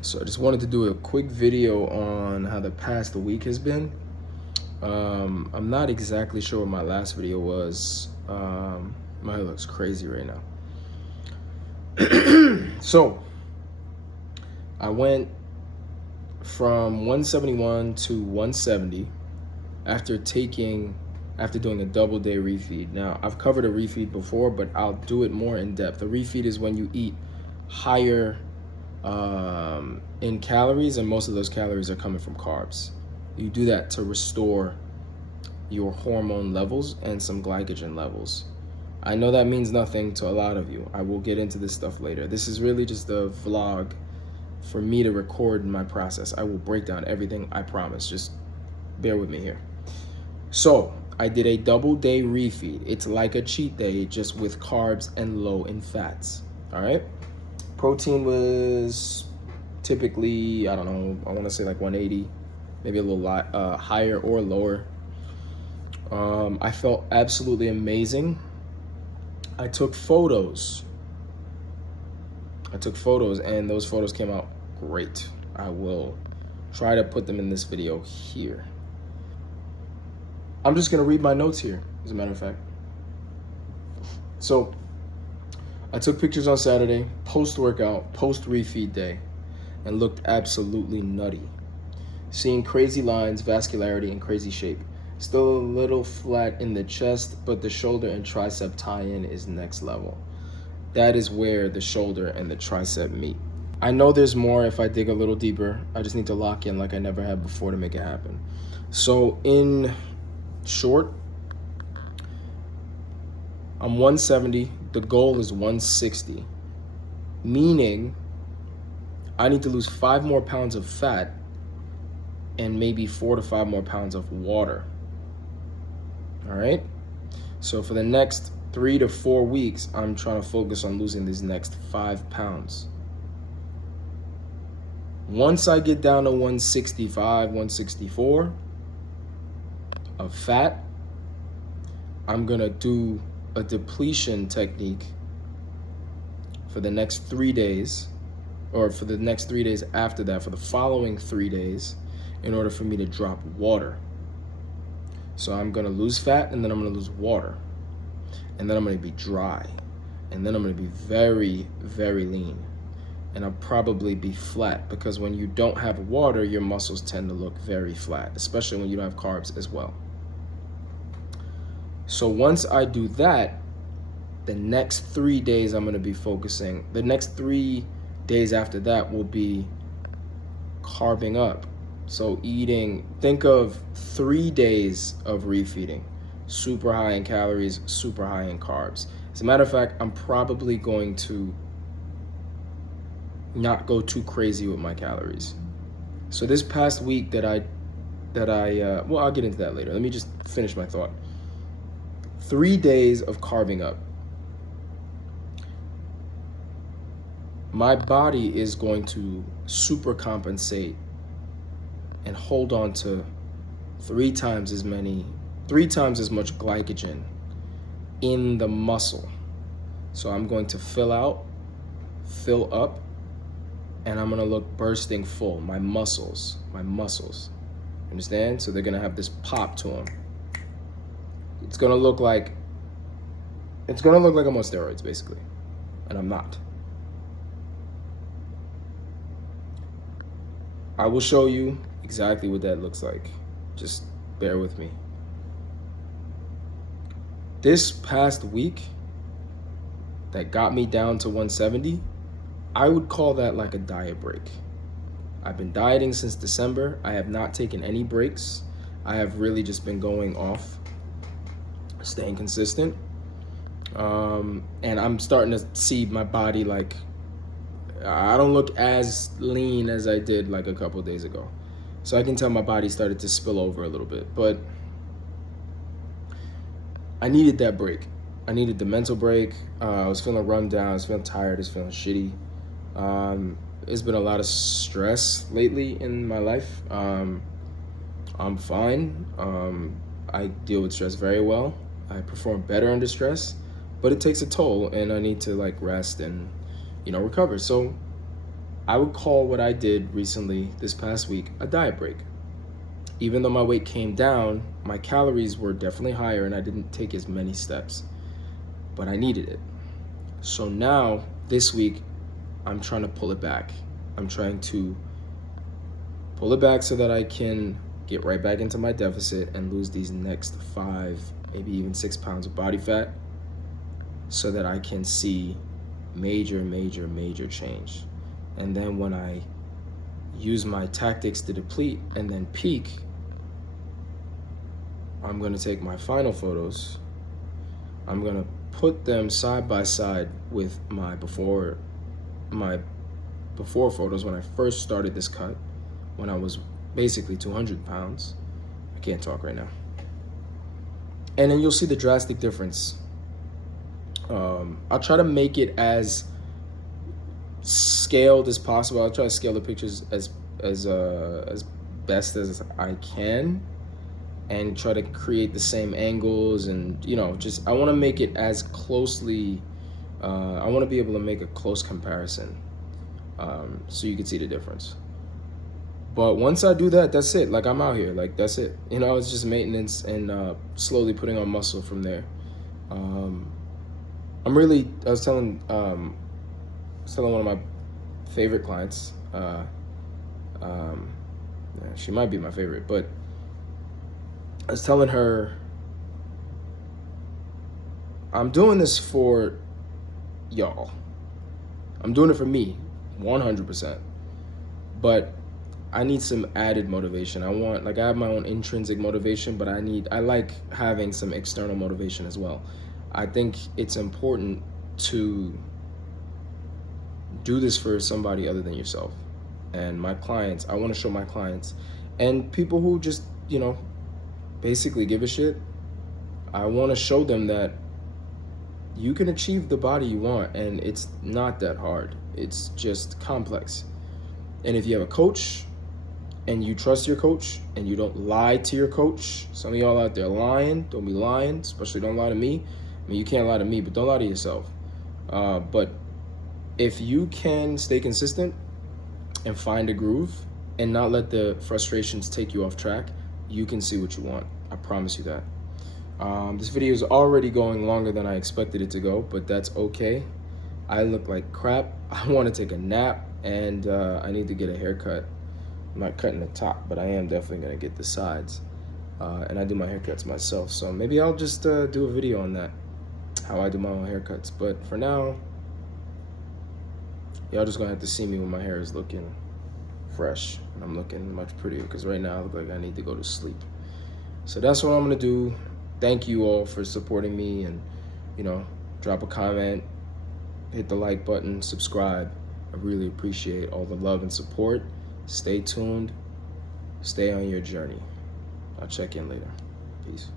So I just wanted to do a quick video on how the past week has been. I'm not exactly sure what my last video was. My hair looks crazy right now. So I went from 171 to 170 after doing a double day refeed. Now, I've covered a refeed before, but I'll do it more in depth. A refeed is when you eat higher in calories, and most of those calories are coming from carbs. You do that to restore your hormone levels and some glycogen levels. I know that means nothing to a lot of you. I will get into this stuff later. This is really just a vlog for me to record my process. I will break down everything, I promise. Just bear with me here. So I did a double day refeed. It's like a cheat day, just with carbs and low in fats. All right. Protein was typically, I don't know, I want to say like 180, maybe a little lot higher or lower. I felt absolutely amazing. I took photos, and those photos came out great. I will try to put them in this video here. I'm just gonna read my notes here, as a matter of fact. So I took pictures on Saturday, post-workout, post-refeed day, and looked absolutely nutty. Seeing crazy lines, vascularity, and crazy shape. Still a little flat in the chest, but the shoulder and tricep tie-in is next level. That is where the shoulder and the tricep meet. I know there's more if I dig a little deeper. I just need to lock in like I never have before to make it happen. So in short, I'm 170. The goal is 160, meaning I need to lose 5 more pounds of fat and maybe 4 to 5 more pounds of water. All right. So for the next 3 to 4 weeks, I'm trying to focus on losing these next 5 pounds. Once I get down to 165, 164 of fat, I'm gonna do a depletion technique for the next 3 days, or for the next 3 days after that, for the following 3 days, in order for me to drop water. So I'm gonna lose fat, and then I'm gonna lose water, and then I'm gonna be dry, and then I'm gonna be very, very lean, and I'll probably be flat, because when you don't have water, your muscles tend to look very flat, especially when you don't have carbs as well. So once I do that, the next 3 days I'm gonna be focusing, the next 3 days after that will be carbing up. So eating, think of 3 days of refeeding, super high in calories, super high in carbs. As a matter of fact, I'm probably going to not go too crazy with my calories. So this past week well, I'll get into that later. Let me just finish my thought. 3 days of carbing up. My body is going to super compensate and hold on to 3 times as much glycogen in the muscle. So I'm going to fill up, and I'm gonna look bursting full. My muscles, understand? So they're gonna have this pop to them. It's gonna look like I'm on steroids, basically, and I'm not. I will show you exactly what that looks like. Just bear with me. This past week that got me down to 170, I would call that like a diet break. I've been dieting since December. I have not taken any breaks. I have really just been going off, staying consistent. And I'm starting to see my body, like, I don't look as lean as I did like a couple days ago. So I can tell my body started to spill over a little bit, but I needed that break. I needed the mental break. I was feeling run down, I was feeling tired, I was feeling shitty. There's been a lot of stress lately in my life. I'm fine. I deal with stress very well. I perform better under stress, but it takes a toll, and I need to like rest and recover. So I would call what I did recently this past week a diet break. Even though my weight came down, my calories were definitely higher and I didn't take as many steps, but I needed it. So now, this week, I'm trying to pull it back. I'm trying to pull it back so that I can get right back into my deficit and lose these next 5, maybe even 6 pounds of body fat so that I can see major change. And then when I use my tactics to deplete and then peak, I'm gonna take my final photos. I'm gonna put them side by side with my before photos when I first started this cut, when I was basically 200 pounds. I can't talk right now. And then you'll see the drastic difference. I'll try to make it as scaled as possible. I'll try to scale the pictures as best as I can, and try to create the same angles, and just I want to make it as closely. I want to be able to make a close comparison, so you can see the difference. But once I do that, that's it. Like, I'm out here. Like, that's it. It's just maintenance and slowly putting on muscle from there. I was telling one of my favorite clients. She might be my favorite, but I was telling her, I'm doing this for y'all. I'm doing it for me, 100%. But I need some added motivation. I have my own intrinsic motivation, but I like having some external motivation as well. I think it's important to do this for somebody other than yourself. And my clients, I want to show my clients and people who just, basically give a shit. I want to show them that you can achieve the body you want, and it's not that hard. It's just complex. And if you have a coach and you trust your coach and you don't lie to your coach, some of y'all out there lying, don't be lying, especially don't lie to me. I mean, you can't lie to me, but don't lie to yourself. But if you can stay consistent and find a groove and not let the frustrations take you off track, you can see what you want. I promise you that. This video is already going longer than I expected it to go, but that's okay. I look like crap. I want to take a nap, and I need to get a haircut. I'm not cutting the top, but I am definitely going to get the sides. And I do my haircuts myself, so maybe I'll just do a video on that, how I do my own haircuts. But for now, y'all just gonna have to see me when my hair is looking fresh and I'm looking much prettier, because right now I look like I need to go to sleep. So that's what I'm gonna do. Thank you all for supporting me, and drop a comment, hit the like button, subscribe. I really appreciate all the love and support. Stay tuned, stay on your journey. I'll check in later. Peace.